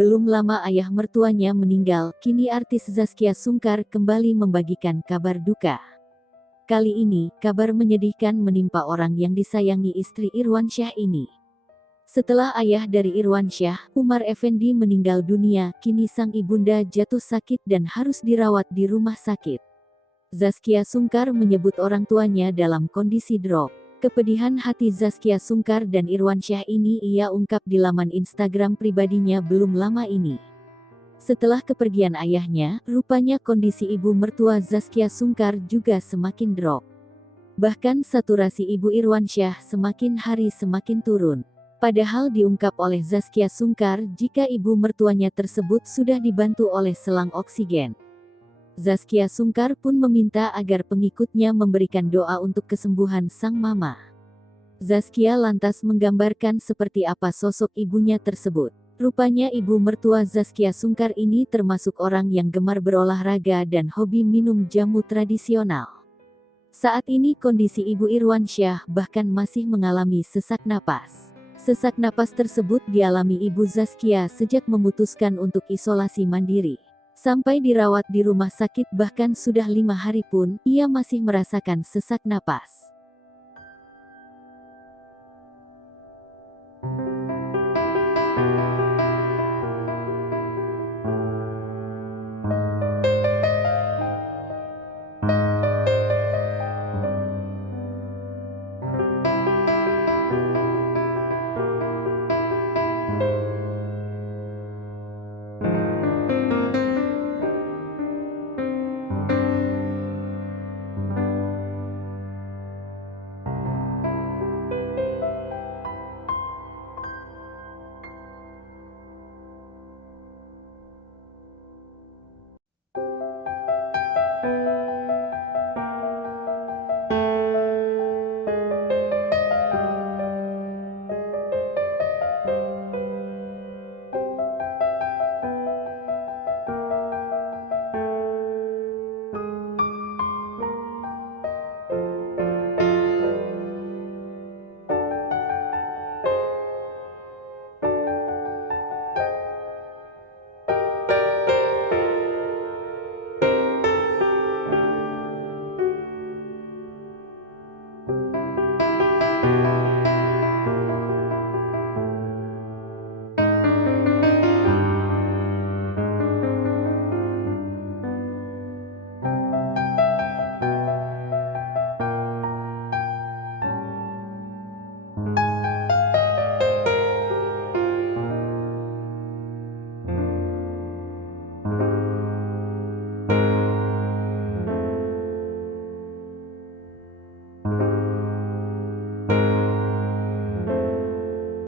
Belum lama ayah mertuanya meninggal, kini artis Zaskia Sungkar kembali membagikan kabar duka. Kali ini, kabar menyedihkan menimpa orang yang disayangi istri Irwansyah ini. Setelah ayah dari Irwansyah, Umar Effendi meninggal dunia, kini sang ibunda jatuh sakit dan harus dirawat di rumah sakit. Zaskia Sungkar menyebut orang tuanya dalam kondisi drop. Kepedihan hati Zaskia Sungkar dan Irwansyah ini ia ungkap di laman Instagram pribadinya belum lama ini. Setelah kepergian ayahnya, rupanya kondisi ibu mertua Zaskia Sungkar juga semakin drop. Bahkan saturasi ibu Irwansyah semakin hari semakin turun. Padahal diungkap oleh Zaskia Sungkar jika ibu mertuanya tersebut sudah dibantu oleh selang oksigen. Zaskia Sungkar pun meminta agar pengikutnya memberikan doa untuk kesembuhan sang mama. Zaskia lantas menggambarkan seperti apa sosok ibunya tersebut. Rupanya ibu mertua Zaskia Sungkar ini termasuk orang yang gemar berolahraga dan hobi minum jamu tradisional. Saat ini kondisi ibu Irwansyah bahkan masih mengalami sesak napas. Sesak napas tersebut dialami ibu Zaskia sejak memutuskan untuk isolasi mandiri. Sampai dirawat di rumah sakit bahkan sudah 5 hari pun, ia masih merasakan sesak napas.